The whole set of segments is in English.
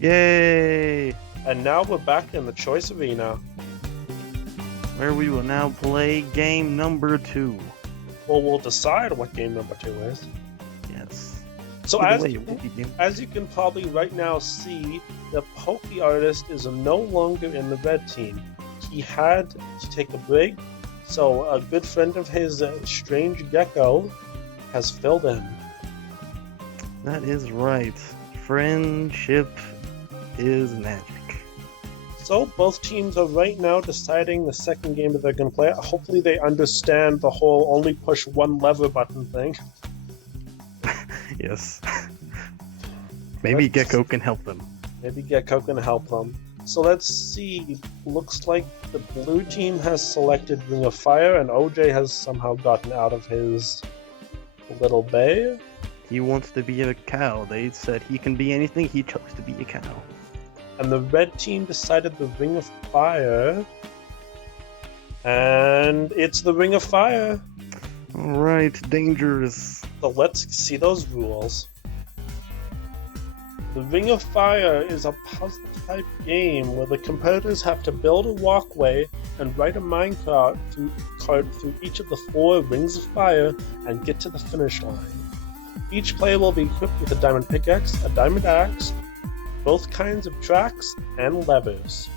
Yay! And now we're back in the choice arena. Where we will now play game number 2. Well, we'll decide what game number 2 is. Yes. So Either as you can probably right now see, the Pokey Artist is no longer in the red team. He had to take a break, so a good friend of his, Strange Gecko, has filled in. That is right. Friendship is magic. So both teams are right now deciding the second game that they're going to play. Hopefully they understand the whole only push one lever button thing. Yes. Maybe Gecko can help them. Maybe Gecko can help them. So let's see. Looks like the blue team has selected Ring of Fire, and OJ has somehow gotten out of his little bay. He wants to be a cow. They said he can be anything. He chose to be a cow. And the red team decided the Ring of Fire. And it's the Ring of Fire. Alright, dangerous. So let's see those rules. The Ring of Fire is a puzzle-type game where the competitors have to build a walkway and ride a minecart through each of the 4 Rings of Fire and get to the finish line. Each player will be equipped with a diamond pickaxe, a diamond axe, both kinds of tracks, and levers.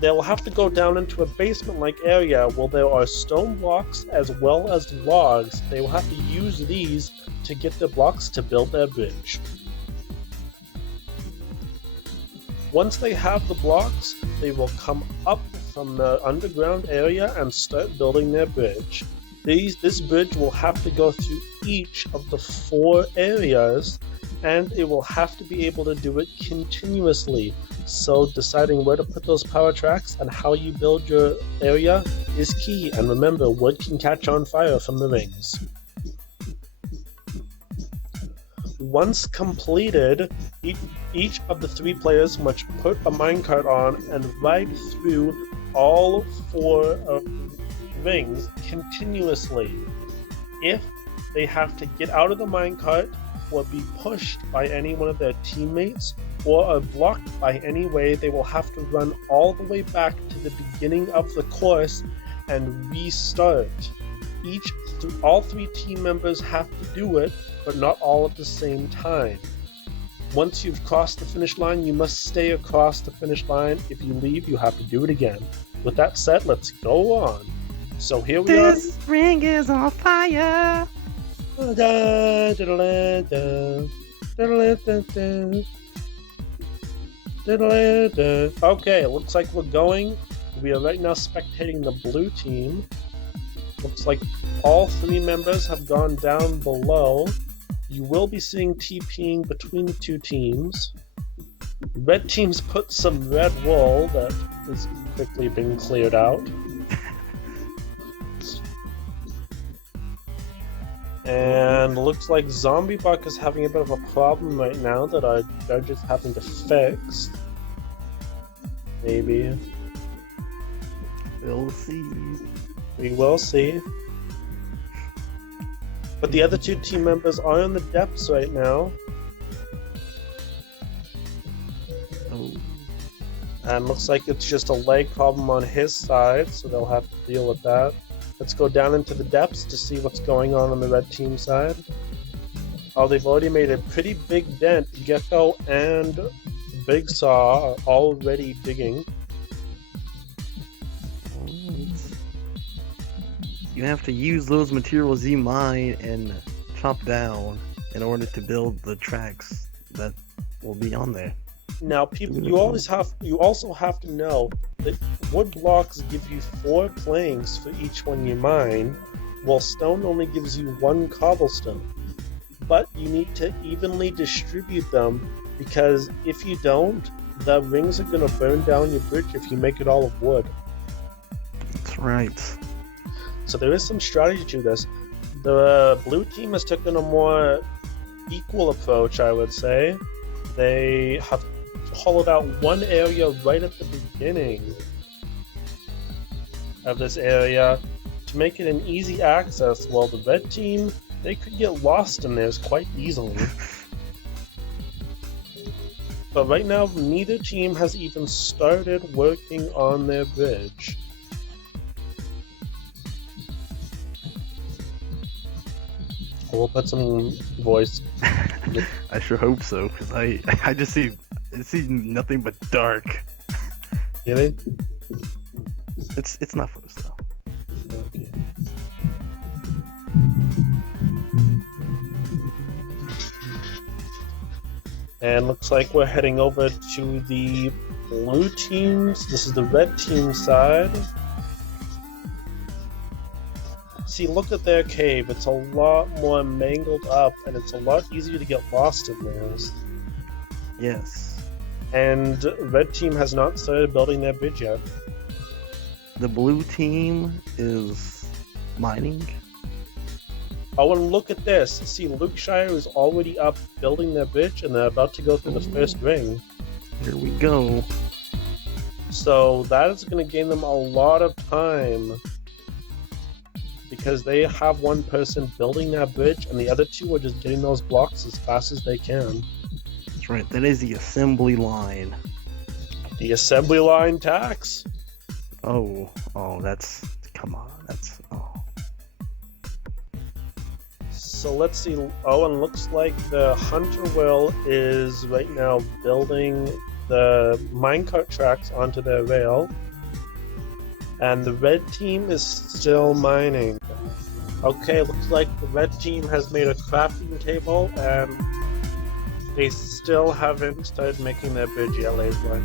They'll have to go down into a basement-like area where there are stone blocks as well as logs. They will have to use these to get the blocks to build their bridge. Once they have the blocks, they will come up from the underground area and start building their bridge. This bridge will have to go through each of the 4 areas, and it will have to be able to do it continuously. So deciding where to put those power tracks and how you build your area is key. And remember, wood can catch on fire from the rings. Once completed, each of the 3 players must put a minecart on and ride through all 4 of the rings continuously. If they have to get out of the minecart or be pushed by any one of their teammates or are blocked by any way, they will have to run all the way back to the beginning of the course and restart. All 3 team members have to do it, but not all at the same time. Once you've crossed the finish line, you must stay across the finish line. If you leave, you have to do it again. With that said, let's go on. So here we are. This ring is on fire! Okay, looks like we're going. We are right now spectating the blue team. Looks like all 3 members have gone down below. You will be seeing TPing between the 2 teams. Red team's put some red wool that is quickly being cleared out. And looks like Zombie Buck is having a bit of a problem right now that our judge is having to fix. Maybe. We'll see. We will see. But the other 2 team members are in the depths right now. Oh. And looks like it's just a leg problem on his side, so they'll have to deal with that. Let's go down into the depths to see what's going on the red team side. Oh, they've already made a pretty big dent. Gecko and Big Saw are already digging. You have to use those materials you mine and chop down in order to build the tracks that will be on there. Now, people, you also have to know that wood blocks give you 4 planks for each one you mine, while stone only gives you 1 cobblestone. But you need to evenly distribute them, because if you don't, the rings are going to burn down your bridge if you make it all of wood. That's right. So there is some strategy to this. The blue team has taken a more equal approach, I would say. They have hollowed out one area right at the beginning of this area to make it an easy access, while the red team, they could get lost in theirs quite easily. But right now, neither team has even started working on their bridge. We'll put some voice. I sure hope so, because I just see nothing but dark. Really? It's not for us though. Okay. And looks like we're heading over to the blue teams. This is the red team side. See, look at their cave. It's a lot more mangled up, and it's a lot easier to get lost in theirs. Yes. And red team has not started building their bridge yet. The blue team is mining. Oh, and look at this. See, Lukeshire is already up building their bridge, and they're about to go through the first ring. Here we go. So that is going to gain them a lot of time, because they have one person building that bridge, and the other two are just getting those blocks as fast as they can. That's right. That is the assembly line. The assembly line tax. Oh, that's come on. So let's see. Oh, and looks like the Hunter Will is right now building the minecart tracks onto their rail, and the red team is still mining. Okay, looks like the red team has made a crafting table, and they still haven't started making their bridge yet, Laser.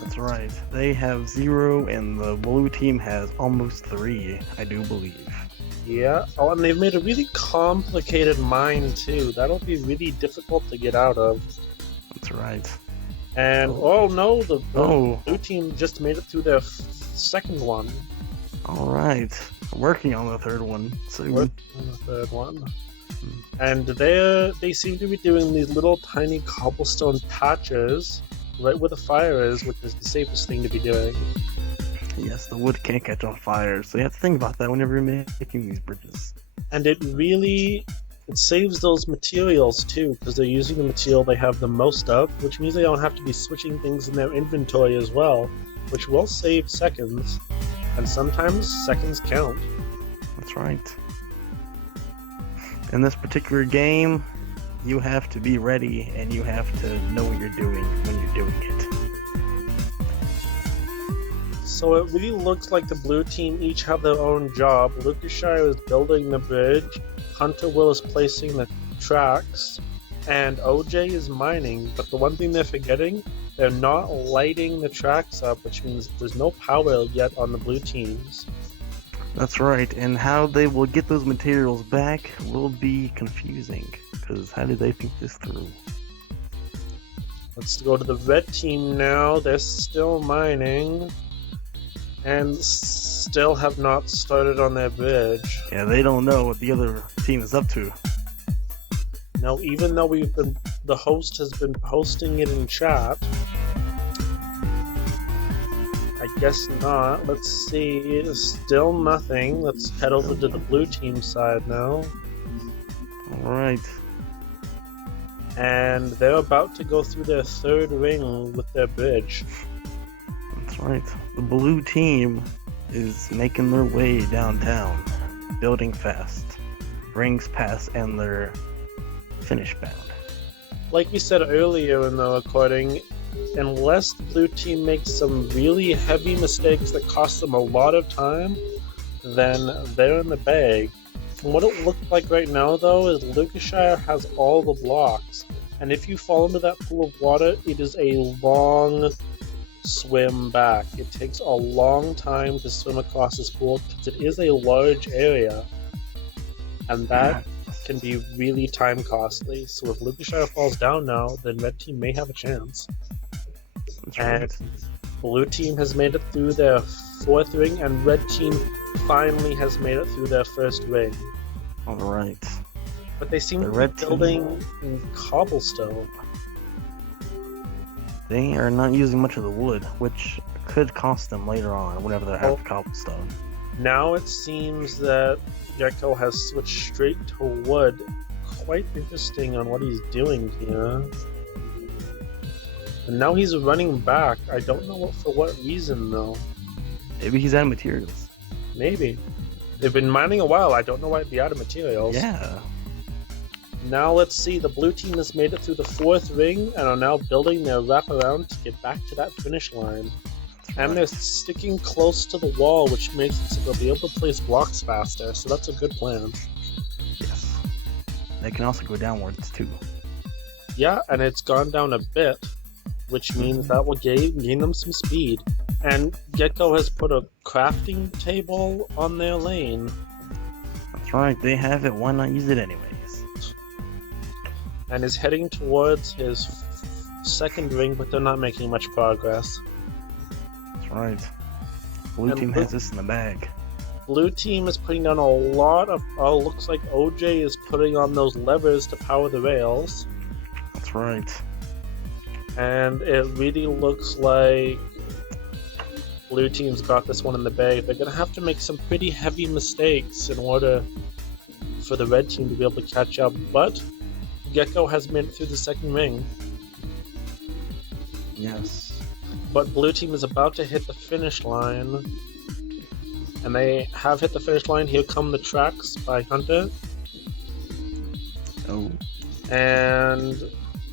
That's right. They have 0, and the blue team has almost 3, I do believe. Yeah. Oh, and they've made a really complicated mine too. That'll be really difficult to get out of. That's right. And oh no, the blue team just made it through their second one. All right, working on the third one. And they seem to be doing these little tiny cobblestone patches right where the fire is, which is the safest thing to be doing. Yes, the wood can't catch on fire, so you have to think about that whenever you're making these bridges. And it saves those materials too, because they're using the material they have the most of, which means they don't have to be switching things in their inventory as well, which will save seconds, and sometimes seconds count. That's right. In this particular game, you have to be ready, and you have to know what you're doing when you're doing it. So it really looks like the blue team each have their own job. Lucashire is building the bridge, Hunter Will is placing the tracks, and OJ is mining. But the one thing they're forgetting, they're not lighting the tracks up, which means there's no power yet on the blue teams. That's right, and how they will get those materials back will be confusing, because how do they think this through? Let's go to the red team now. They're still mining, and still have not started on their bridge. Yeah, they don't know what the other team is up to. Now, even though the host has been posting it in chat, I guess not. Let's see, still nothing. Let's head over to the blue team side now. Alright. And they're about to go through their third ring with their bridge. That's right. The blue team is making their way downtown, building fast. Rings pass and they're finish bound. Like we said earlier in the recording, unless the blue team makes some really heavy mistakes that cost them a lot of time, then they're in the bag. And what it looks like right now, though, is Lucashire has all the blocks. And if you fall into that pool of water, it is a long swim back. It takes a long time to swim across this pool because it is a large area. And that can be really time costly. So if Lucashire falls down now, then red team may have a chance. That's right. And blue team has made it through their fourth ring, and red team finally has made it through their first ring. Alright. But they seem to be building in cobblestone. They are not using much of the wood, which could cost them later on whenever they have cobblestone. Now it seems that Gecko has switched straight to wood. Quite interesting on what he's doing here. And now he's running back. I don't know for what reason, though. Maybe he's out of materials. Maybe. They've been mining a while. I don't know why it'd be out of materials. Yeah. Now let's see. The blue team has made it through the 4th ring and are now building their wraparound to get back to that finish line. And they're sticking close to the wall, which makes it so they'll be able to place blocks faster. So that's a good plan. Yes. They can also go downwards too. Yeah, and it's gone down a bit, which means that will gain them some speed. And Gecko has put a crafting table on their lane. That's right, they have it, why not use it anyways? And is heading towards his 2nd ring, but they're not making much progress. That's right. Blue team has this in the bag. Blue team is putting down a lot of... Oh, looks like OJ is putting on those levers to power the rails. That's right. And it really looks like blue team's got this one in the bag. They're going to have to make some pretty heavy mistakes in order for the red team to be able to catch up. But Gecko has made it through the 2nd ring. Yes. But blue team is about to hit the finish line. And they have hit the finish line. Here come the tracks by Hunter. Oh. And...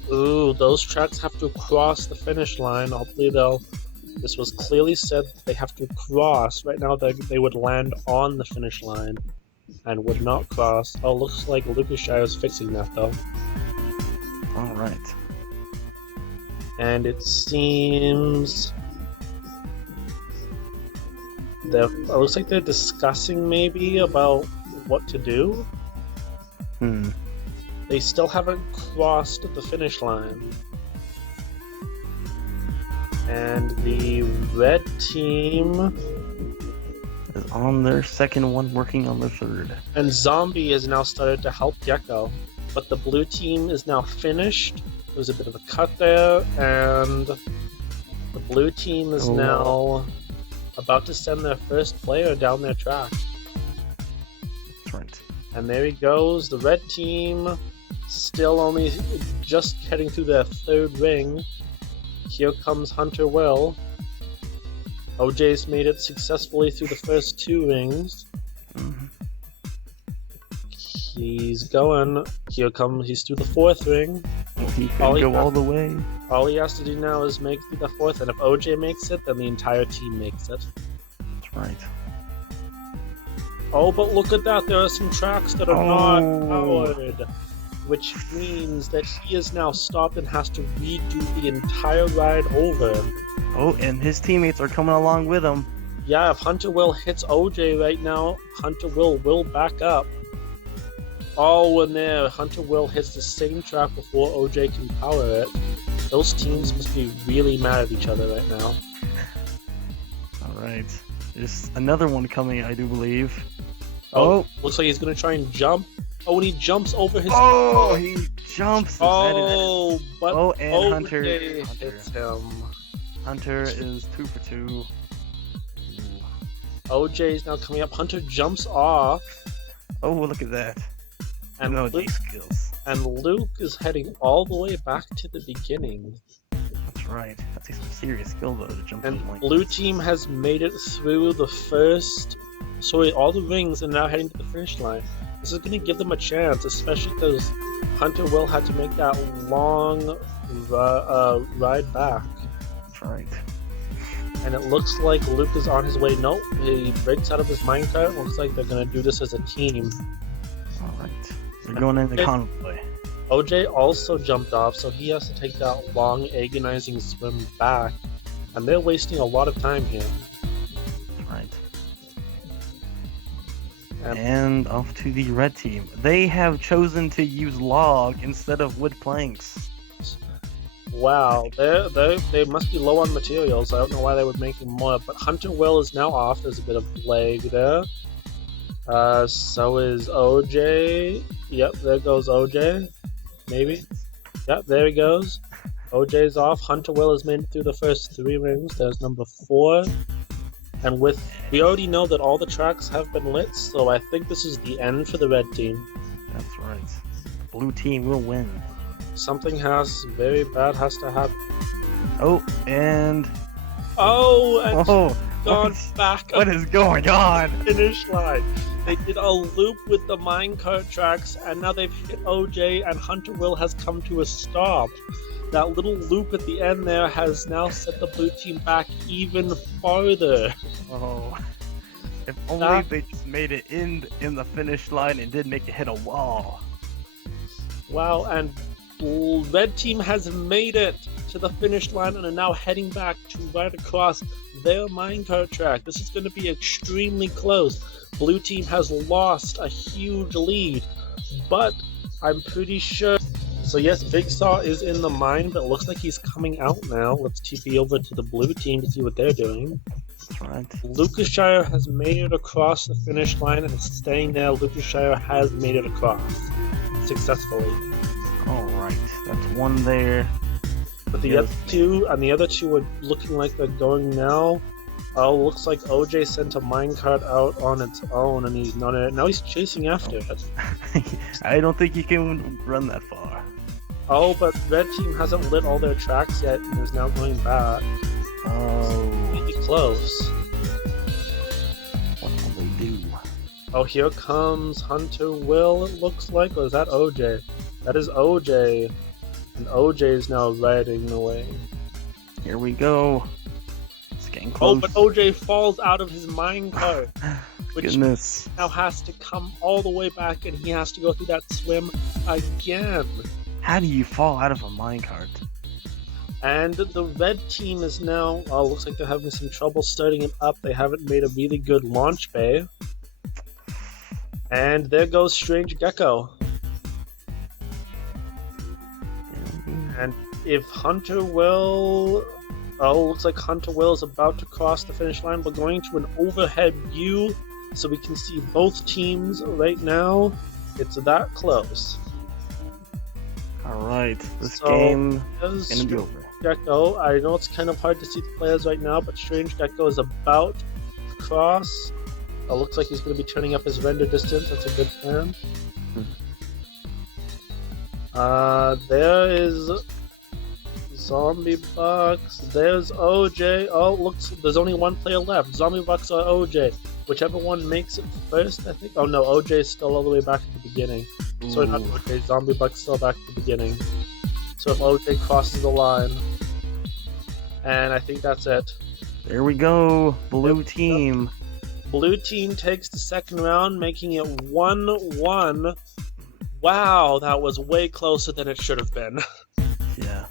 Ooh, those tracks have to cross the finish line. Hopefully they'll... This was clearly said that they have to cross. Right now they would land on the finish line and would not cross. Oh, looks like Lucasshire is fixing that though. Alright. And it seems... It looks like they're discussing maybe about what to do. They still haven't crossed the finish line. And the red team is on their 2nd one, working on their 3rd. And Zombie has now started to help Gecko. But the blue team is now finished. There's a bit of a cut there, and the blue team is now about to send their first player down their track. That's right. And there he goes, the red team, still only just heading through their 3rd ring. Here comes Hunter Will. OJ's made it successfully through the first 2 rings. He's going. He's through the 4th ring. He can go all the way. All he has to do now is make through the 4th, and if OJ makes it, then the entire team makes it. That's right. Oh, but look at that, there are some tracks that are not powered. Which means that he is now stopped and has to redo the entire ride over. Oh, and his teammates are coming along with him. Yeah, if Hunter Will hits OJ right now, Hunter will back up. Oh, and there, Hunter Will hits the same track before OJ can power it. Those teams must be really mad at each other right now. Alright. There's another one coming, I do believe. Oh, looks like he's gonna try and jump. Oh, and he jumps over his... Oh, he jumps! Oh, but and OJ Hunter hits him. Hunter is 2 for 2. OJ is now coming up. Hunter jumps off. Oh, look at that. And Luke, skills. And Luke is heading all the way back to the beginning. That's right. That takes some serious skill though to jump. And blue team has made it through the all the rings and now heading to the finish line. This is going to give them a chance, especially because Hunter Will had to make that long ride back. That's right. And it looks like Luke is on his way. Nope, he breaks out of his minecart. Looks like they're going to do this as a team. Alright. They're going in the convoy. OJ also jumped off, so he has to take that long, agonizing swim back. And they're wasting a lot of time here. Right. And off to the red team. They have chosen to use log instead of wood planks. Wow, they must be low on materials. I don't know why they would make more, but Hunter Will is now off. There's a bit of lag there. So is OJ. Yep, there goes OJ. Maybe. Yep, there he goes. OJ's off. Hunter Will has made it through the first 3 rings. There's number 4. And we already know that all the tracks have been lit, so I think this is the end for the red team. That's right. Blue team will win. Something very bad has to happen. Oh, and Oh, and oh, gone back what is going on? finish line. They did a loop with the minecart tracks, and now they've hit OJ, and Hunter Will has come to a stop. That little loop at the end there has now set the blue team back even farther. Oh, if only they just made it in the finish line and didn't make it hit a wall. Wow, and red team has made it to the finish line and are now heading back to right across their minecart track. This is going to be extremely close. Blue team has lost a huge lead, but I'm pretty sure. So yes, Big Saw is in the mine, but it looks like he's coming out now. Let's TP over to the blue team to see what they're doing. That's right. Lucasshire has made it across the finish line and is staying there. Lucasshire has made it across successfully. Alright, that's one there. But the other two are looking like they're going now. Oh, looks like OJ sent a minecart out on its own and he's not in it. Now he's chasing after it. I don't think he can run that far. Oh, but red team hasn't lit all their tracks yet and is now going back. Oh. Really close. What will they do? Oh, here comes Hunter Will, it looks like. Or is that OJ? That is OJ. And OJ is now riding away. Here we go. It's getting close. Oh, but OJ falls out of his minecart. Which Goodness. now has to come all the way back and he has to go through that swim again. How do you fall out of a minecart? And the red team is now, looks like they're having some trouble starting it up. They haven't made a really good launch bay. And there goes Strange Gecko. And if Hunter Will... Oh, looks like Hunter Will is about to cross the finish line. We're going to an overhead view so we can see both teams right now. It's that close. Alright, this game is going to be over. Gecko, I know it's kind of hard to see the players right now, but Strange Gecko is about to cross. It looks like he's going to be turning up his render distance. That's a good plan. There is Zombie Bucks. There's OJ. Oh, looks, there's only one player left. Zombie Bucks or OJ. Whichever one makes it first, I think. Oh no, OJ is still all the way back at the beginning. Sorry, not OJ. Zombie Bucks still back at the beginning. So if OJ crosses the line, and I think that's it. There we go. Blue team. Blue team takes the second round, making it 1-1. Wow, that was way closer than it should have been. Yeah.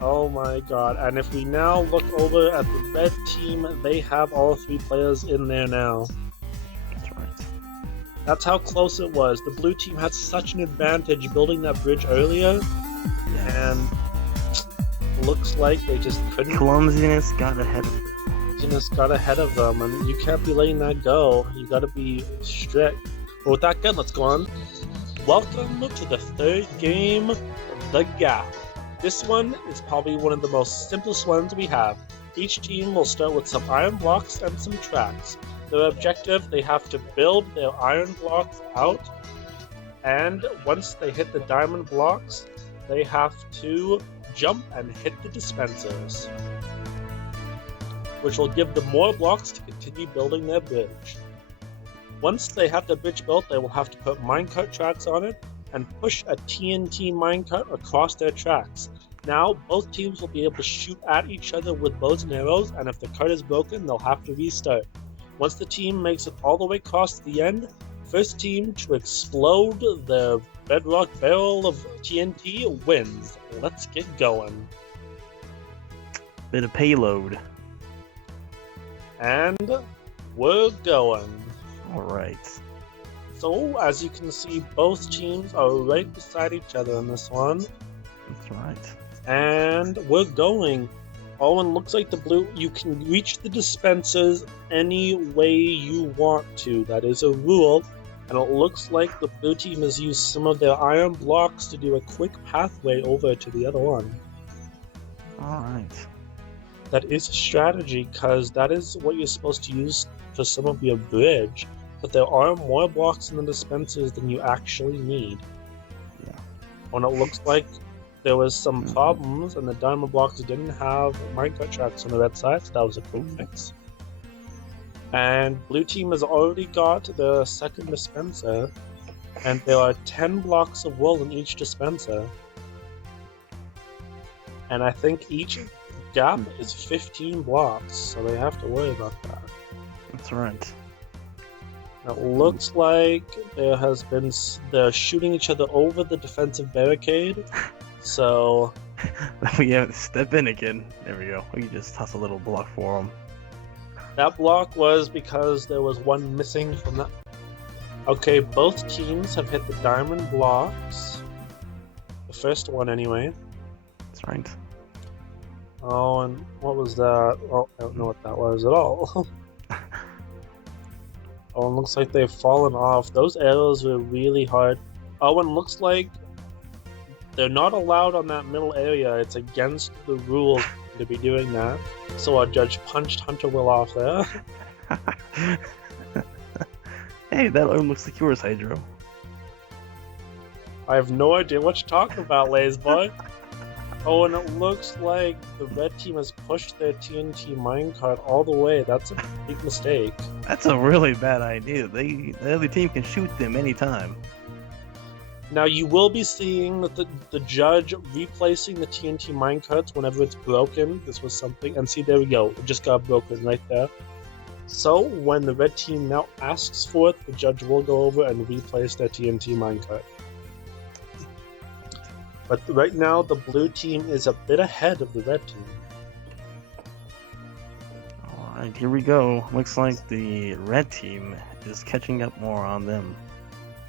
Oh my god. And if we now look over at the red team, they have all three players in there now. That's right. That's how close it was. The blue team had such an advantage building that bridge earlier, and looks like they just couldn't. Clumsiness got ahead of them. And you can't be letting that go. You gotta be strict. But with that good, let's go on. Welcome to the third game, The Gap. This one is probably one of the most simplest ones we have. Each team will start with some iron blocks and some tracks. Their objective, they have to build their iron blocks out, and once they hit the diamond blocks, they have to jump and hit the dispensers, which will give them more blocks to continue building their bridge. Once they have the bridge built, they will have to put minecart tracks on it and push a TNT minecart across their tracks. Now, both teams will be able to shoot at each other with bows and arrows, and if the cart is broken, they'll have to restart. Once the team makes it all the way across to the end, first team to explode the bedrock barrel of TNT wins. Let's get going. Bit of payload. And we're going. Alright. So, as you can see, both teams are right beside each other in this one. That's right. And we're going. Oh, and looks like the blue, you can reach the dispensers any way you want to. That is a rule. And it looks like the blue team has used some of their iron blocks to do a quick pathway over to the other one. Alright. That is a strategy, because that is what you're supposed to use for some of your bridge. But there are more blocks in the dispensers than you actually need. Yeah. And it looks like there was some problems, and the diamond blocks didn't have minecart tracks on the red side, so that was a cool fix. And blue team has already got the second dispenser, and there are 10 blocks of wool in each dispenser. And I think each gap is 15 blocks, so they have to worry about that. That's right. It looks like they're shooting each other over the defensive barricade, so... We have to step in again. There we go. We can just toss a little block for them. That block was because there was one missing from that. Okay, both teams have hit the diamond blocks. The first one, anyway. That's right. Oh, and what was that? Oh, I don't know what that was at all. Oh, and looks like they've fallen off. Those arrows were really hard. Oh, and looks like they're not allowed on that middle area. It's against the rules to be doing that. So our judge punched Hunter Will off there. Hey, that arm looks like yours, Hydro. I have no idea what you're talking about, Lays Boy. Oh, and it looks like the red team has pushed their TNT minecart all the way. That's a big mistake. That's a really bad idea. The other team can shoot them anytime. Now you will be seeing the judge replacing the TNT minecarts whenever it's broken. This was something, and see, there we go. It just got broken right there. So when the red team now asks for it, the judge will go over and replace their TNT minecart. But right now, the blue team is a bit ahead of the red team. Alright, here we go. Looks like the red team is catching up more on them.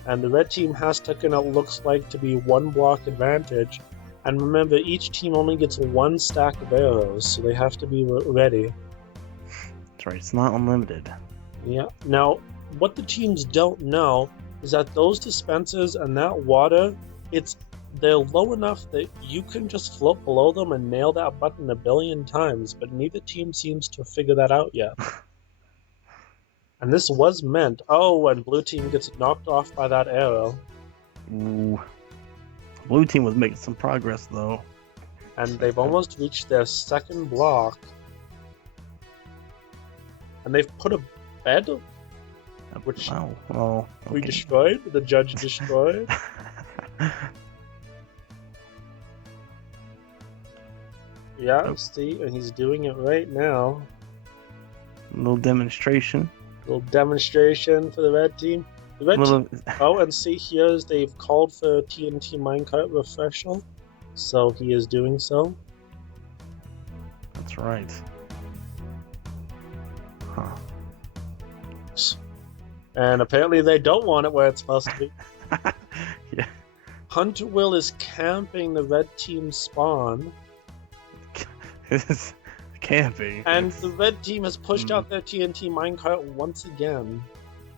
And the red team has taken what looks like to be 1 block advantage. And remember, each team only gets 1 stack of arrows, so they have to be ready. That's right, it's not unlimited. Yeah. Now, what the teams don't know is that those dispensers and that water, they're low enough that you can just float below them and nail that button 1 billion times, but neither team seems to figure that out yet. And this was meant. Oh, and blue team gets knocked off by that arrow. Ooh. Blue team was making some progress, though. And they've almost reached their second block. And they've put a bed, which we destroyed, the judge destroyed. Yeah, see, and he's doing it right now. A little demonstration. Little demonstration for the red team. The red team. Oh, and see, here's they've called for TNT minecart refresher, so he is doing so. That's right. Huh. And apparently they don't want it where it's supposed to be. Yeah. Hunter Will is camping the red team spawn. It's camping. And the red team has pushed out their TNT minecart once again.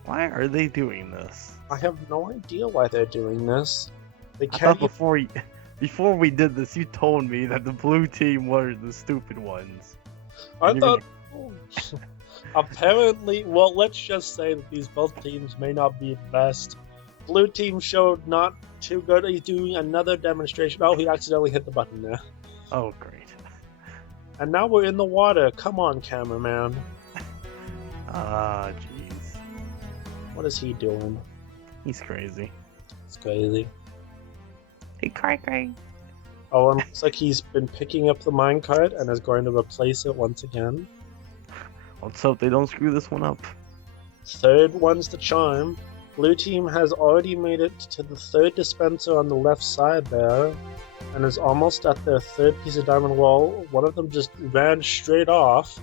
Why are they doing this? I have no idea why they're doing this. They I can't. thought before we did this, you told me that the blue team were the stupid ones. I thought. Apparently, well, let's just say that these both teams may not be the best. Blue team showed not too good. He's doing another demonstration. Oh, he accidentally hit the button there. Oh, great. And now we're in the water. Come on, cameraman. Ah, jeez. What is he doing? He's crazy. It's crazy. Hey, cray. Oh, and it looks like he's been picking up the minecart and is going to replace it once again. Let's hope they don't screw this one up. Third one's the charm. Blue team has already made it to the third dispenser on the left side there, and is almost at their third piece of diamond wall. One of them just ran straight off.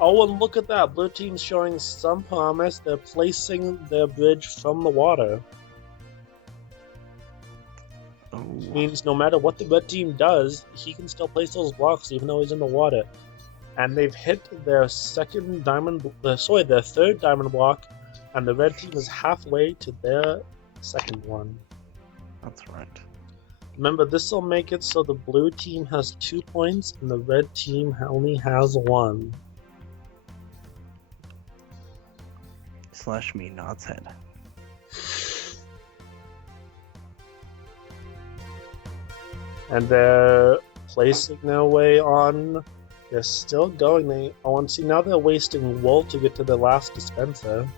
Oh, and look at that. Blue team's showing some promise. They're placing their bridge from the water. Oh. Means no matter what the red team does, he can still place those blocks even though he's in the water. And they've hit their third diamond block, and the red team is halfway to their second one. That's right. Remember, this will make it so the blue team has 2 points and the red team only has 1. Slash me, Nod's head. And they're placing their way on. They're still going. And see, now they're wasting wool to get to the last dispenser.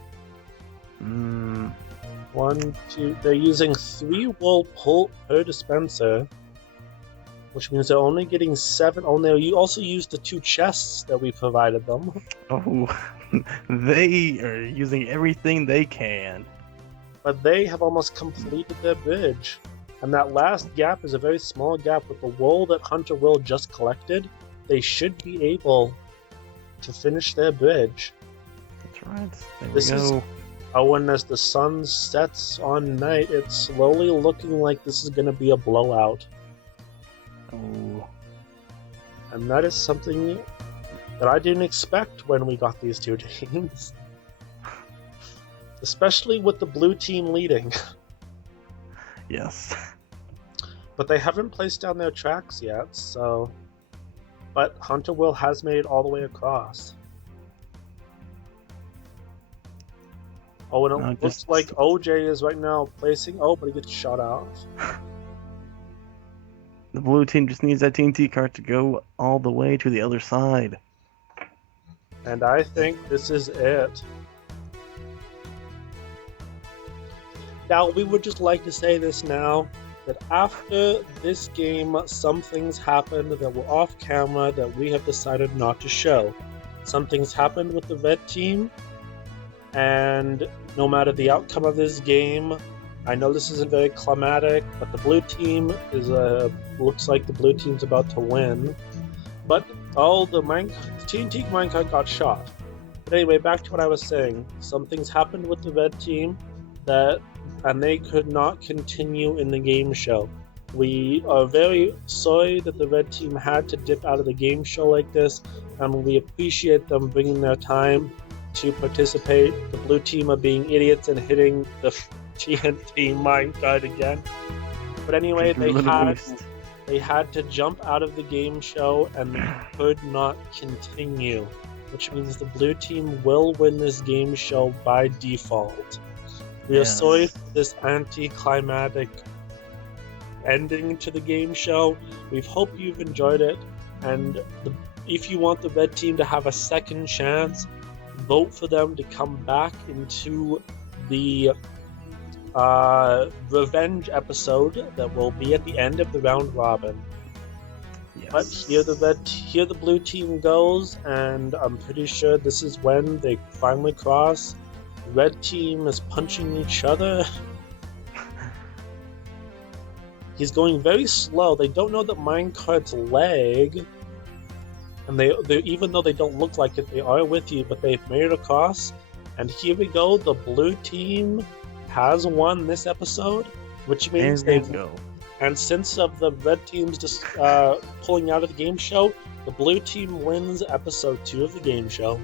1, 2. They're using 3 wool per dispenser, which means they're only getting 7. Oh no! You also used the 2 chests that we provided them. Oh, they are using everything they can. But they have almost completed their bridge. And that last gap is a very small gap. With the wool that Hunter Will just collected, they should be able to finish their bridge. That's right. There This we go. is- Oh, and as the sun sets on night, it's slowly looking like this is going to be a blowout. Oh, And that is something that I didn't expect when we got these 2 teams. Especially with the blue team leading. yes. But they haven't placed down their tracks yet, so... But Hunter Will has made it all the way across. Oh, and it looks like OJ is right now placing... Oh, but he gets shot off. The blue team just needs that TNT cart to go all the way to the other side. And I think this is it. Now, we would just like to say this now, that after this game, some things happened that were off camera that we have decided not to show. Some things happened with the red team, and no matter the outcome of this game, I know this isn't very climatic, but the blue team is looks like the blue team's about to win. But the TNT minecart got shot. But anyway, back to what I was saying. Some things happened with the red team and they could not continue in the game show. We are very sorry that the red team had to dip out of the game show like this, and we appreciate them bringing their time to participate. The blue team are being idiots and hitting the TNT minecart again. But anyway, they had to jump out of the game show and they could not continue, which means the blue team will win this game show by default. We are sorry for this anticlimactic ending to the game show. We hope you've enjoyed it, and if you want the red team to have a second chance, vote for them to come back into the revenge episode that will be at the end of the round robin. Yes. But here the blue team goes, and I'm pretty sure this is when they finally cross. Red team is punching each other. He's going very slow. They don't know that minecarts lag, and they even though they don't look like it, they are with you. But they've made it across, and here we go. The blue team has won this episode, which means they've go. And since of the red team's just pulling out of the game show, the blue team wins episode 2 of the game show.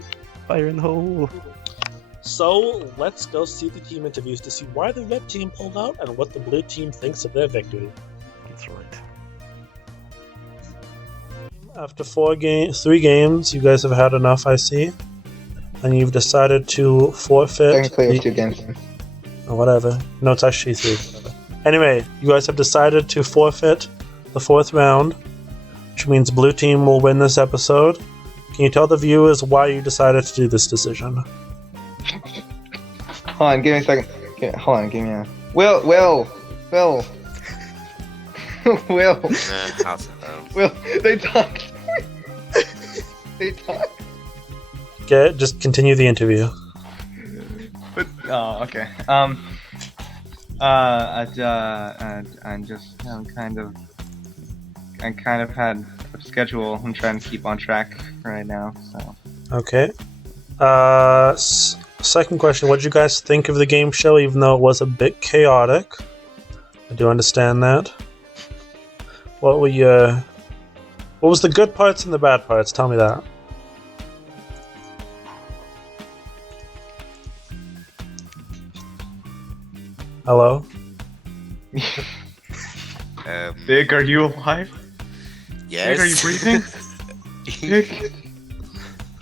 Fire in the hole. So let's go see the team interviews to see why the red team pulled out and what the blue team thinks of their victory. That's right. After 3 games, you guys have had enough, I see. And you've decided to forfeit... Technically, it's 2 games. Or whatever. No, it's actually 3. Anyway, you guys have decided to forfeit the 4th round, which means blue team will win this episode. Can you tell the viewers why you decided to do this decision? Hold on, give me a second. Hold on, give me a... Will! Will, they talked. They talked. Okay, just continue the interview. But, okay. I kind of had a schedule I'm trying to keep on track right now, so. Okay. Second question, what did you guys think of the game show, even though it was a bit chaotic? I do understand that. What was the good parts and the bad parts? Tell me that. Hello? Big, are you alive? Yes. Big, are you breathing?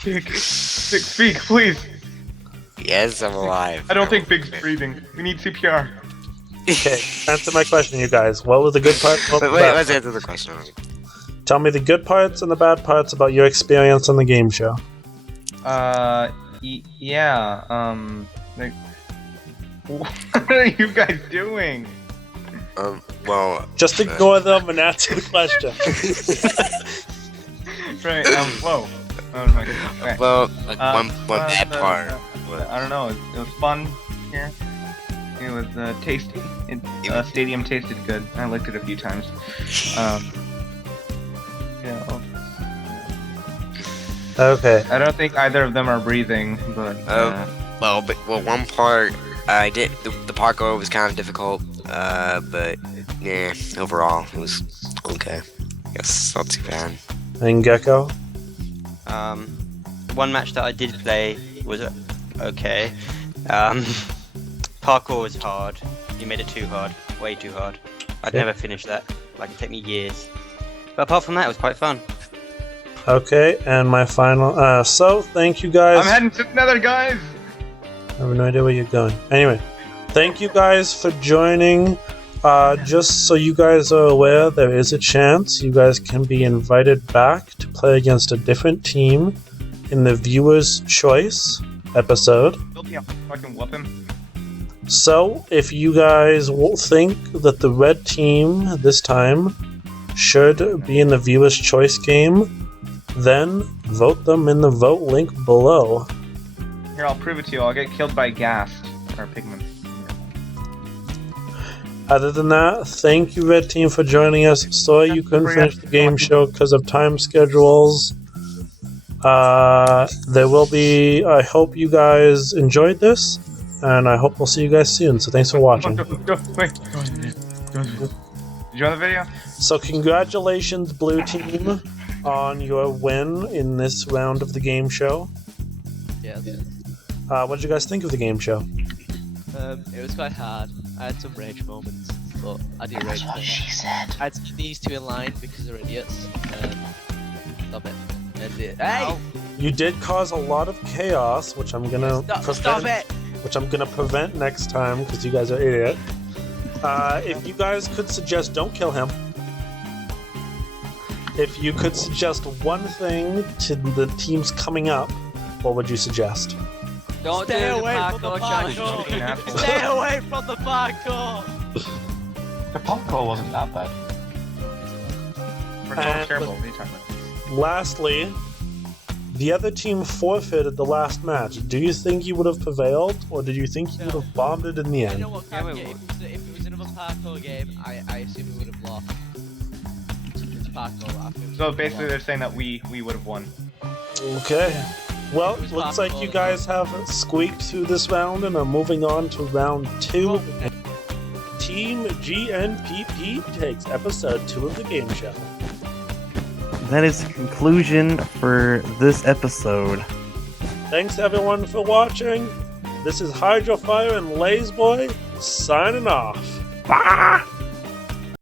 Big, speak, please. Yes, I'm alive. I don't think Big's breathing. We need CPR. Okay, answer my question, you guys. What were the good parts? What were the Wait, bad let's parts? answer the question. Tell me the good parts and the bad parts about your experience on the game show. Yeah. Like, what are you guys doing? Well, Just ignore them and answer the question. Right. Whoa. Oh my god. Okay. well, like one bad the- part was I don't know. It was fun here. It was tasty. Stadium tasted good. I licked it a few times. Yeah. Okay. I don't think either of them are breathing, but. well, one part I did the parkour was kind of difficult, but yeah, overall it was okay. Guess not too bad. And Gecko? One match that I did play was okay. Parkour was hard. You made it too hard, way too hard. I'd Yeah. never finish that. Like, it'd take me years. But apart from that, it was quite fun. Okay, and my final. So, thank you guys. I'm heading to another, guys! I have no idea where you're going. Anyway, thank you guys for joining. Just so you guys are aware, there is a chance you guys can be invited back to play against a different team in the Viewer's Choice episode. Yeah, fucking whoop him. So, if you guys think that the red team this time should be in the Viewer's Choice game, then vote them in the vote link below. Here, I'll prove it to you. I'll get killed by gas or pigment. Other than that, thank you, Red Team, for joining us. Sorry you couldn't finish the game show because of time schedules. There will be... I hope you guys enjoyed this, and I hope we'll see you guys soon. So thanks for watching. Wait. Did you want the video? So congratulations, Blue Team, on your win in this round of the game show. Yeah. What did you guys think of the game show? It was quite hard. I had some rage moments, but I do rage. That's what she said. I had to keep these two in line because they're idiots. Stop it. Hey! You did cause a lot of chaos, which I'm gonna Stop it! Which I'm gonna prevent next time because you guys are idiots. If you guys could suggest, don't kill him. If you could suggest one thing to the teams coming up, what would you suggest? Don't Stay do away the from the parkour parkour. challenge. Stay away from the parkour! The parkour wasn't that bad. We're so terrible. What are you talking about? Lastly, the other team forfeited the last match. Do you think you would have prevailed, or did you think you would have bombed it in the You end? know what, Yeah, if it was another parkour game, I assume we would have lost. It's parkour after. So basically, they're saying that we would have won. Okay. Well, It was looks like you possible. guys have squeaked through this round and are moving on to round 2. Team GNPP takes episode 2 of the game show. That is the conclusion for this episode. Thanks everyone for watching. This is HydroFire and LazeBoy signing off. Bye!